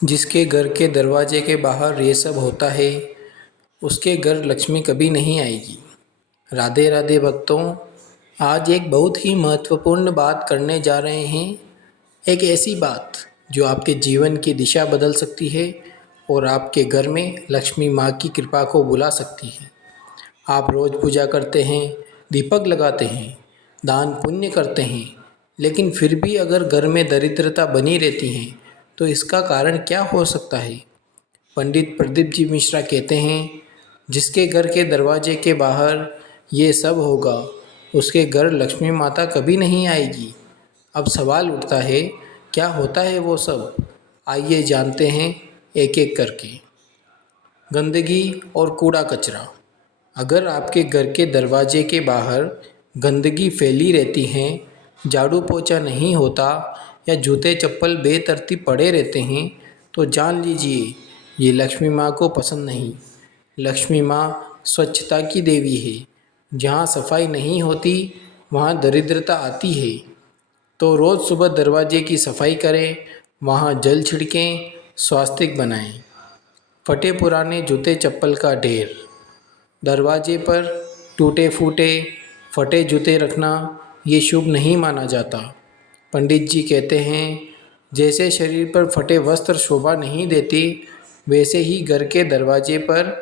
जिसके घर के दरवाजे के बाहर ये सब होता है, उसके घर लक्ष्मी कभी नहीं आएगी। राधे राधे भक्तों, आज एक बहुत ही महत्वपूर्ण बात करने जा रहे हैं। एक ऐसी बात जो आपके जीवन की दिशा बदल सकती है और आपके घर में लक्ष्मी माँ की कृपा को बुला सकती है। आप रोज़ पूजा करते हैं, दीपक लगाते हैं, दान पुण्य करते हैं, लेकिन फिर भी अगर घर में दरिद्रता बनी रहती है तो इसका कारण क्या हो सकता है? पंडित प्रदीप जी मिश्रा कहते हैं, जिसके घर के दरवाजे के बाहर ये सब होगा, उसके घर लक्ष्मी माता कभी नहीं आएगी। अब सवाल उठता है, क्या होता है वो सब? आइए जानते हैं एक एक करके। गंदगी और कूड़ा कचरा। अगर आपके घर के दरवाजे के बाहर गंदगी फैली रहती है, झाड़ू पोछा नहीं होता या जूते चप्पल बेतरतीब पड़े रहते हैं, तो जान लीजिए ये लक्ष्मी माँ को पसंद नहीं। लक्ष्मी माँ स्वच्छता की देवी है। जहाँ सफाई नहीं होती वहाँ दरिद्रता आती है। तो रोज़ सुबह दरवाजे की सफाई करें, वहाँ जल छिड़कें, स्वास्तिक बनाएं। फटे पुराने जूते चप्पल का ढेर। दरवाजे पर टूटे फूटे फटे जूते रखना ये शुभ नहीं माना जाता। पंडित जी कहते हैं, जैसे शरीर पर फटे वस्त्र शोभा नहीं देते, वैसे ही घर के दरवाजे पर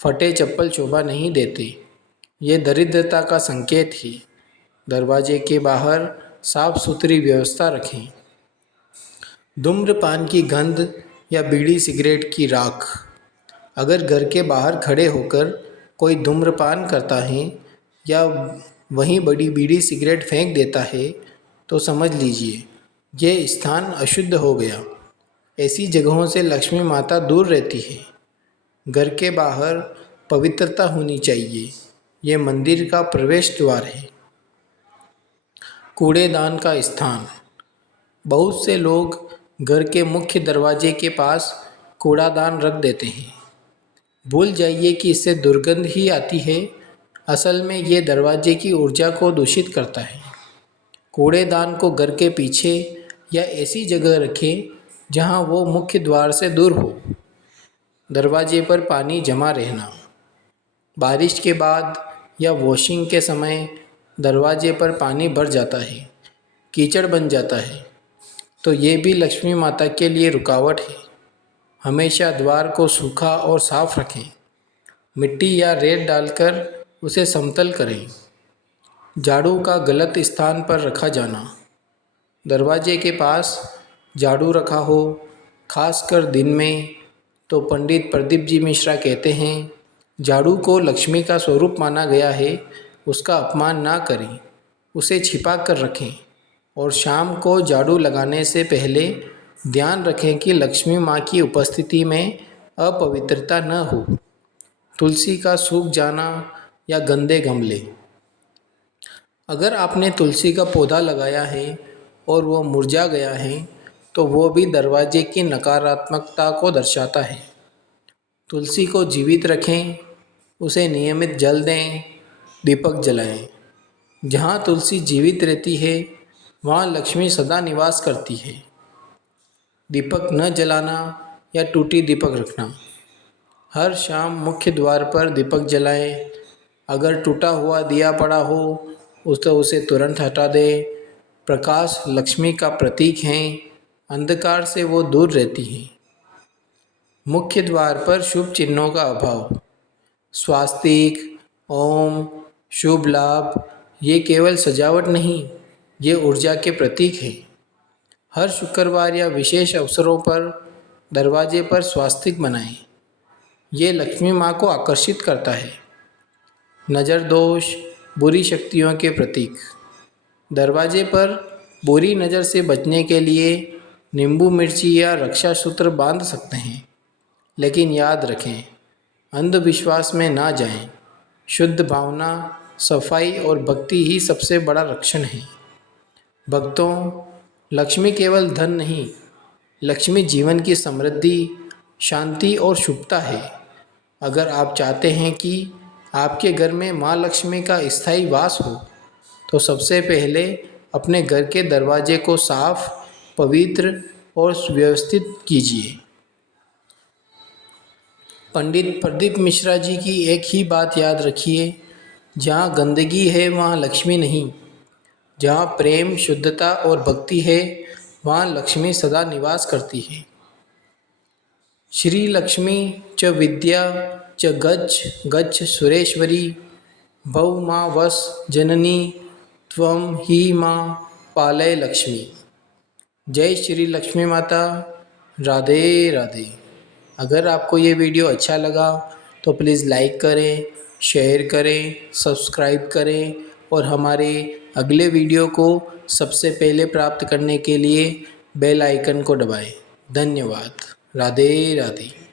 फटे चप्पल शोभा नहीं देते। ये दरिद्रता का संकेत है। दरवाजे के बाहर साफ सुथरी व्यवस्था रखें। धूम्रपान की गंध या बीड़ी सिगरेट की राख। अगर घर के बाहर खड़े होकर कोई धूम्रपान करता है या वहीं बड़ी बीड़ी सिगरेट फेंक देता है, तो समझ लीजिए ये स्थान अशुद्ध हो गया। ऐसी जगहों से लक्ष्मी माता दूर रहती है। घर के बाहर पवित्रता होनी चाहिए। ये मंदिर का प्रवेश द्वार है। कूड़ेदान का स्थान। बहुत से लोग घर के मुख्य दरवाजे के पास कूड़ादान रख देते हैं। भूल जाइए कि इससे दुर्गंध ही आती है। असल में ये दरवाजे की ऊर्जा को दूषित करता है। कूड़ेदान को घर के पीछे या ऐसी जगह रखें जहां वो मुख्य द्वार से दूर हो। दरवाजे पर पानी जमा रहना। बारिश के बाद या वॉशिंग के समय दरवाजे पर पानी भर जाता है, कीचड़ बन जाता है, तो ये भी लक्ष्मी माता के लिए रुकावट है। हमेशा द्वार को सूखा और साफ रखें। मिट्टी या रेत डालकर उसे समतल करें। झाड़ू का गलत स्थान पर रखा जाना। दरवाजे के पास झाड़ू रखा हो, खासकर दिन में, तो पंडित प्रदीप जी मिश्रा कहते हैं, झाड़ू को लक्ष्मी का स्वरूप माना गया है, उसका अपमान ना करें, उसे छिपा कर रखें और शाम को झाड़ू लगाने से पहले ध्यान रखें कि लक्ष्मी माँ की उपस्थिति में अपवित्रता न हो। तुलसी का सूख जाना या गंदे गमले। अगर आपने तुलसी का पौधा लगाया है और वह मुरझा गया है, तो वो भी दरवाजे की नकारात्मकता को दर्शाता है। तुलसी को जीवित रखें, उसे नियमित जल दें, दीपक जलाएं। जहाँ तुलसी जीवित रहती है वहाँ लक्ष्मी सदा निवास करती है। दीपक न जलाना या टूटी दीपक रखना। हर शाम मुख्य द्वार पर दीपक जलाएं। अगर टूटा हुआ दिया पड़ा हो तो उसे तुरंत हटा दें। प्रकाश लक्ष्मी का प्रतीक है, अंधकार से वो दूर रहती है। मुख्य द्वार पर शुभ चिन्हों का अभाव। स्वास्तिक, ओम, शुभ लाभ, ये केवल सजावट नहीं, ये ऊर्जा के प्रतीक हैं। हर शुक्रवार या विशेष अवसरों पर दरवाजे पर स्वास्तिक बनाएं। ये लक्ष्मी माँ को आकर्षित करता है। नज़र दोष, बुरी शक्तियों के प्रतीक। दरवाजे पर बुरी नज़र से बचने के लिए नींबू मिर्ची या रक्षा सूत्र बांध सकते हैं, लेकिन याद रखें, अंधविश्वास में ना जाएं। शुद्ध भावना, सफाई और भक्ति ही सबसे बड़ा रक्षण है। भक्तों, लक्ष्मी केवल धन नहीं, लक्ष्मी जीवन की समृद्धि, शांति और शुभता है। अगर आप चाहते हैं कि आपके घर में माँ लक्ष्मी का स्थायी वास हो, तो सबसे पहले अपने घर के दरवाजे को साफ, पवित्र और सुव्यवस्थित कीजिए। पंडित प्रदीप मिश्रा जी की एक ही बात याद रखिए, जहाँ गंदगी है वहाँ लक्ष्मी नहीं, जहाँ प्रेम, शुद्धता और भक्ति है वहाँ लक्ष्मी सदा निवास करती है। श्री लक्ष्मी च विद्या च गच्छ गच्छ सुरेश्वरी, भव माँ वस जननी त्वं ही माँ पालय लक्ष्मी। जय श्री लक्ष्मी माता। राधे राधे। अगर आपको ये वीडियो अच्छा लगा तो प्लीज़ लाइक करें, शेयर करें, सब्सक्राइब करें और हमारे अगले वीडियो को सबसे पहले प्राप्त करने के लिए बेल आइकन को दबाएं। धन्यवाद। राधे राधे।